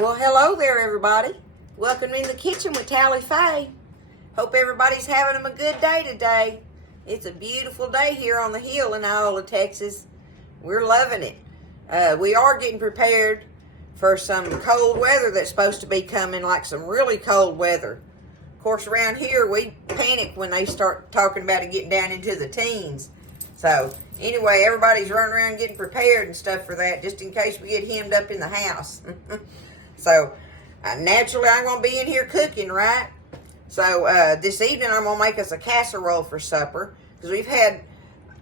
Well, hello there, everybody. Welcome in the kitchen with Tally Faye. Hope everybody's having a good day today. It's a beautiful day here on the hill in Iola, Texas. We're loving it. We are getting prepared for some cold weather that's supposed to be coming, like some really cold weather. Of course, around here, we panic when they start talking about it getting down into the teens. So, anyway, everybody's running around getting prepared and stuff for that, just in case we get hemmed up in the house. So, naturally, I'm going to be in here cooking, right? So, this evening, I'm going to make us a casserole for supper, because we've had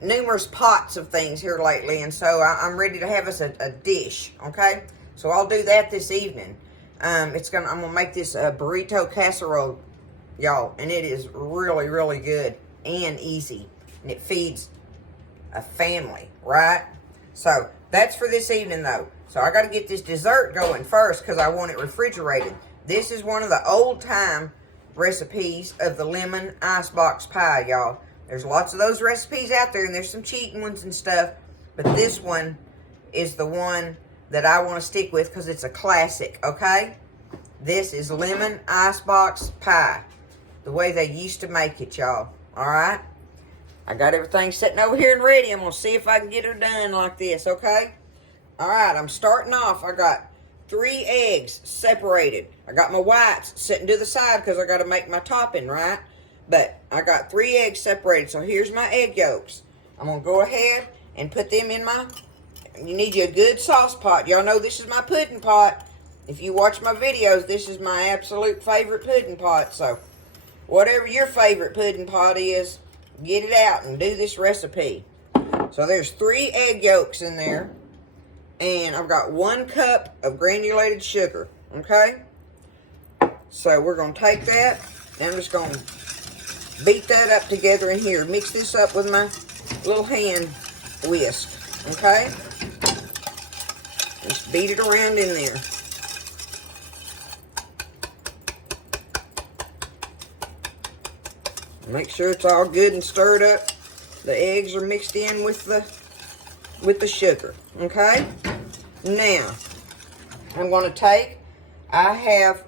numerous pots of things here lately, and so I'm ready to have us a dish, okay? So, I'll do that this evening. I'm going to make this burrito casserole, y'all, and it is really, really good and easy, and it feeds a family, right? So, that's for this evening, though. So, I got to get this dessert going first because I want it refrigerated. This is one of the old-time recipes of the lemon icebox pie, y'all. There's lots of those recipes out there, and there's some cheating ones and stuff, but this one is the one that I want to stick with because it's a classic, okay? This is lemon icebox pie, the way they used to make it, y'all, all right? I got everything sitting over here and ready. I'm going to see if I can get her done like this, okay? All right, I'm starting off. I got 3 eggs separated. I got my whites sitting to the side because I got to make my topping, right? But I got 3 eggs separated, so here's my egg yolks. I'm going to go ahead and put them in my... You need you a good sauce pot. Y'all know this is my pudding pot. If you watch my videos, this is my absolute favorite pudding pot. So, whatever your favorite pudding pot is, get it out and do this recipe. So, there's 3 egg yolks in there. And I've got 1 cup of granulated sugar, okay? So we're going to take that, and I'm just going to beat that up together in here. Mix this up with my little hand whisk, okay? Just beat it around in there. Make sure it's all good and stirred up. The eggs are mixed in with the sugar, okay? Now, I'm going to take, I've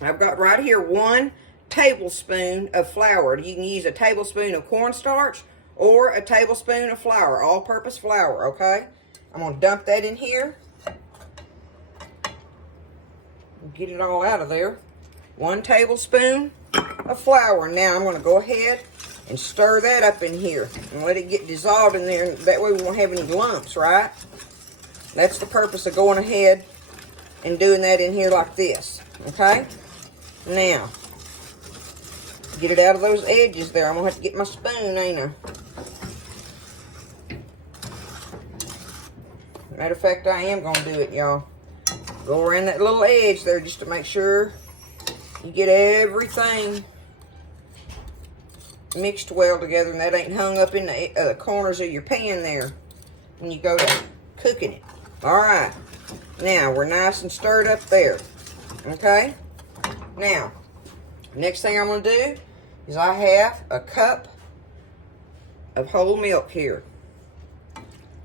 got right here 1 tablespoon of flour. You can use a tablespoon of cornstarch or a tablespoon of flour, all-purpose flour, okay? I'm going to dump that in here. Get it all out of there. 1 tablespoon of flour. Now, I'm going to go ahead and stir that up in here and let it get dissolved in there. That way we won't have any lumps, right? That's the purpose of going ahead and doing that in here like this, okay? Now, get it out of those edges there. I'm going to have to get my spoon, ain't I? Matter of fact, I am going to do it, y'all. Go around that little edge there just to make sure you get everything mixed well together and that ain't hung up in the corners of your pan there when you go to cooking it. All right, now we're nice and stirred up there, okay? Now, next thing I'm going to do is I have a cup of whole milk here.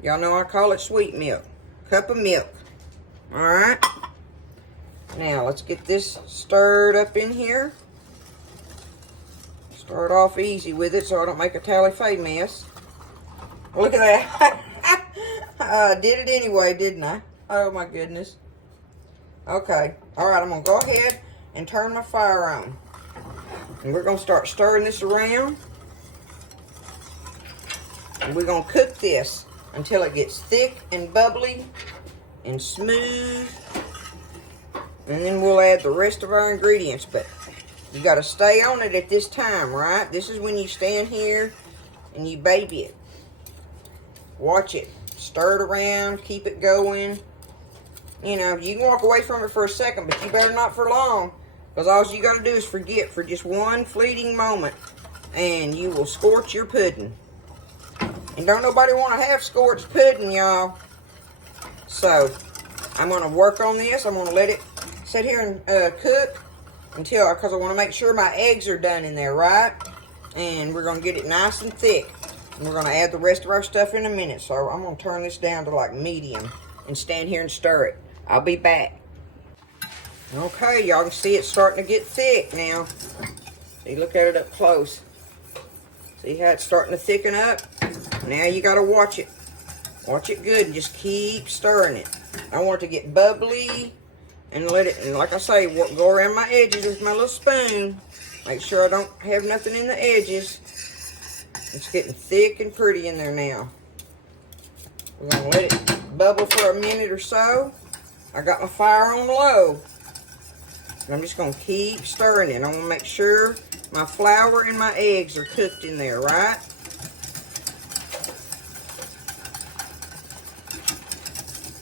Y'all know I call it sweet milk. Cup of milk, all right? Now, let's get this stirred up in here. Start off easy with it so I don't make a Tally Faye mess. Look at that. I did it anyway, didn't I? Oh, my goodness. Okay. All right, I'm going to go ahead and turn my fire on. And we're going to start stirring this around. And we're going to cook this until it gets thick and bubbly and smooth. And then we'll add the rest of our ingredients. But you got to stay on it at this time, right? This is when you stand here and you baby it. Watch it. Stir it around. Keep it going. You know, you can walk away from it for a second, but you better not for long. Because all you got to do is forget for just one fleeting moment. And you will scorch your pudding. And don't nobody want to have scorched pudding, y'all. So, I'm going to work on this. I'm going to let it sit here and cook until, because I want to make sure my eggs are done in there, right? And we're going to get it nice and thick. And we're going to add the rest of our stuff in a minute. So I'm going to turn this down to like medium and stand here and stir it. I'll be back. Okay, y'all can see it's starting to get thick now. See, look at it up close. See how it's starting to thicken up? Now you gotta watch it. Watch it good and just keep stirring it. I want it to get bubbly and let it, and like I say, go around my edges with my little spoon. Make sure I don't have nothing in the edges. It's getting thick and pretty in there now. We're gonna let it bubble for a minute or so. I got my fire on low. And I'm just gonna keep stirring it. I wanna make sure my flour and my eggs are cooked in there, right?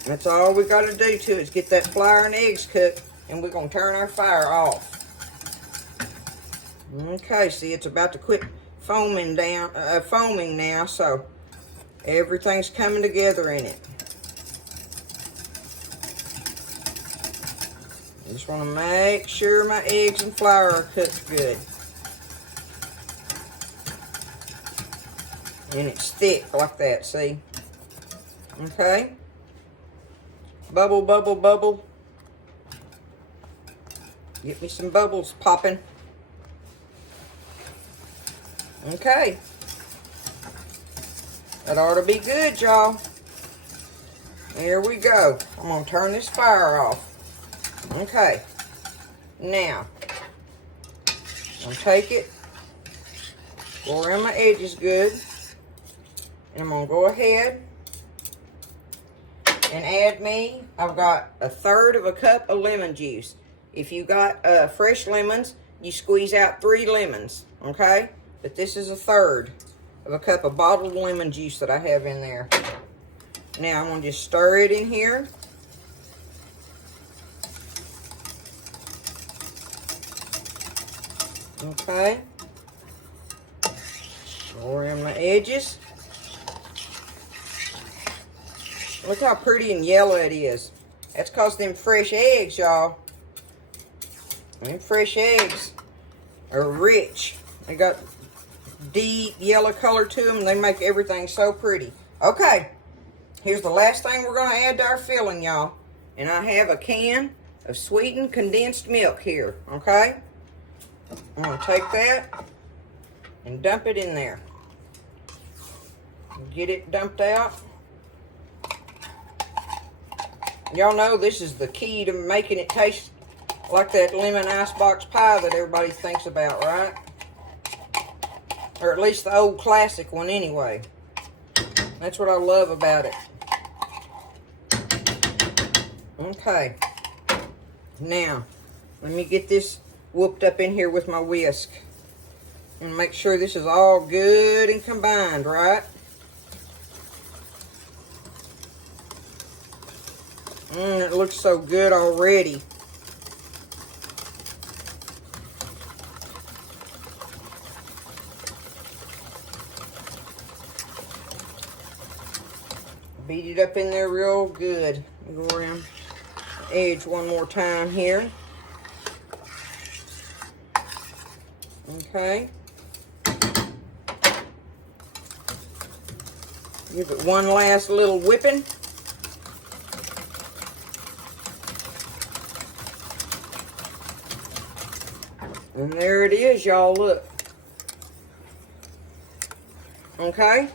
That's all we got to do to it is get that flour and eggs cooked, and we're going to turn our fire off. Okay, see, it's about to quit foaming now, so everything's coming together in it. I just want to make sure my eggs and flour are cooked good. And it's thick like that, see? Okay. Bubble, bubble, bubble. Get me some bubbles popping. Okay. That ought to be good, y'all. There we go. I'm going to turn this fire off. Okay. Now, I'm going to take it, go around my edges good, and I'm going to go ahead and add me, I've got 1/3 cup of lemon juice. If you got fresh lemons, you squeeze out 3 lemons, okay? But this is 1/3 cup of bottled lemon juice that I have in there. Now I'm going to just stir it in here. Okay. Go around my edges. Look how pretty and yellow it is. That's because them fresh eggs, y'all. Them fresh eggs are rich. They got deep yellow color to them. They make everything so pretty. Okay, here's the last thing we're going to add to our filling, y'all. And I have a can of sweetened condensed milk here, okay? I'm going to take that and dump it in there. Get it dumped out. Y'all know this is the key to making it taste like that lemon icebox pie that everybody thinks about, right? Or at least the old classic one anyway. That's what I love about it. Okay. Now, let me get this whooped up in here with my whisk. And make sure this is all good and combined, right? It looks so good already. Beat it up in there real good. Go around the edge one more time here. Okay. Give it one last little whipping. And there it is, y'all, look. Okay.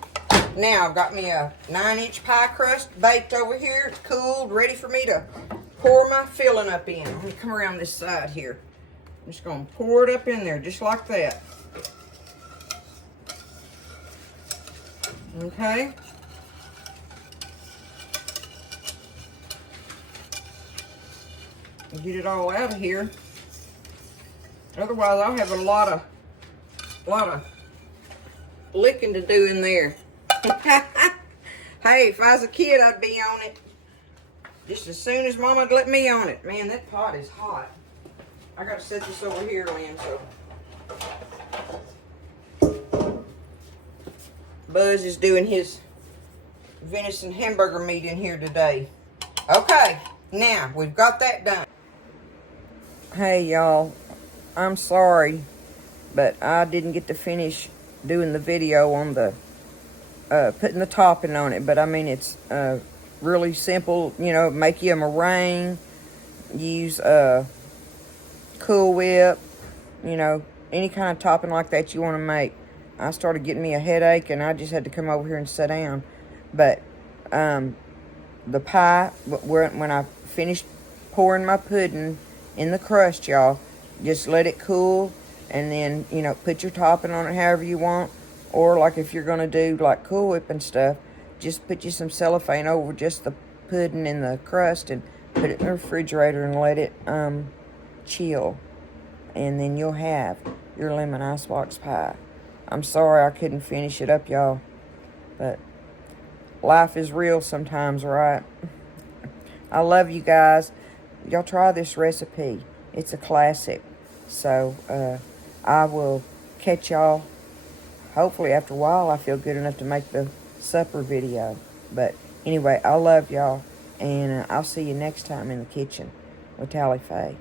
Now, I've got me a 9-inch pie crust baked over here. It's cooled, ready for me to pour my filling up in. Let me come around this side here. I'm just going to pour it up in there, just like that. Okay. Get it all out of here. Otherwise, I'll have a lot of licking to do in there. Hey, if I was a kid, I'd be on it just as soon as Mama would let me on it. Man, that pot is hot. I got to set this over here, Lynn. So Buzz is doing his venison hamburger meat in here today. Okay, now we've got that done. Hey, y'all. I'm sorry, but I didn't get to finish doing the video on the putting the topping on it. But I mean, it's really simple. You know, make you a meringue. Use Cool Whip, you know, any kind of topping like that you want to make. I started getting me a headache, and I just had to come over here and sit down. But the pie, when I finished pouring my pudding in the crust, y'all, just let it cool, and then, you know, put your topping on it however you want. Or like if you're going to do like Cool Whip and stuff, just put you some cellophane over just the pudding and the crust and put it in the refrigerator and let it chill. And then you'll have your lemon icebox pie. I'm sorry I couldn't finish it up, y'all. But life is real sometimes, right? I love you guys. Y'all try this recipe. It's a classic. So I will catch y'all. Hopefully after a while I feel good enough to make the supper video. But anyway, I love y'all. And I'll see you next time in the kitchen with Tally Faye.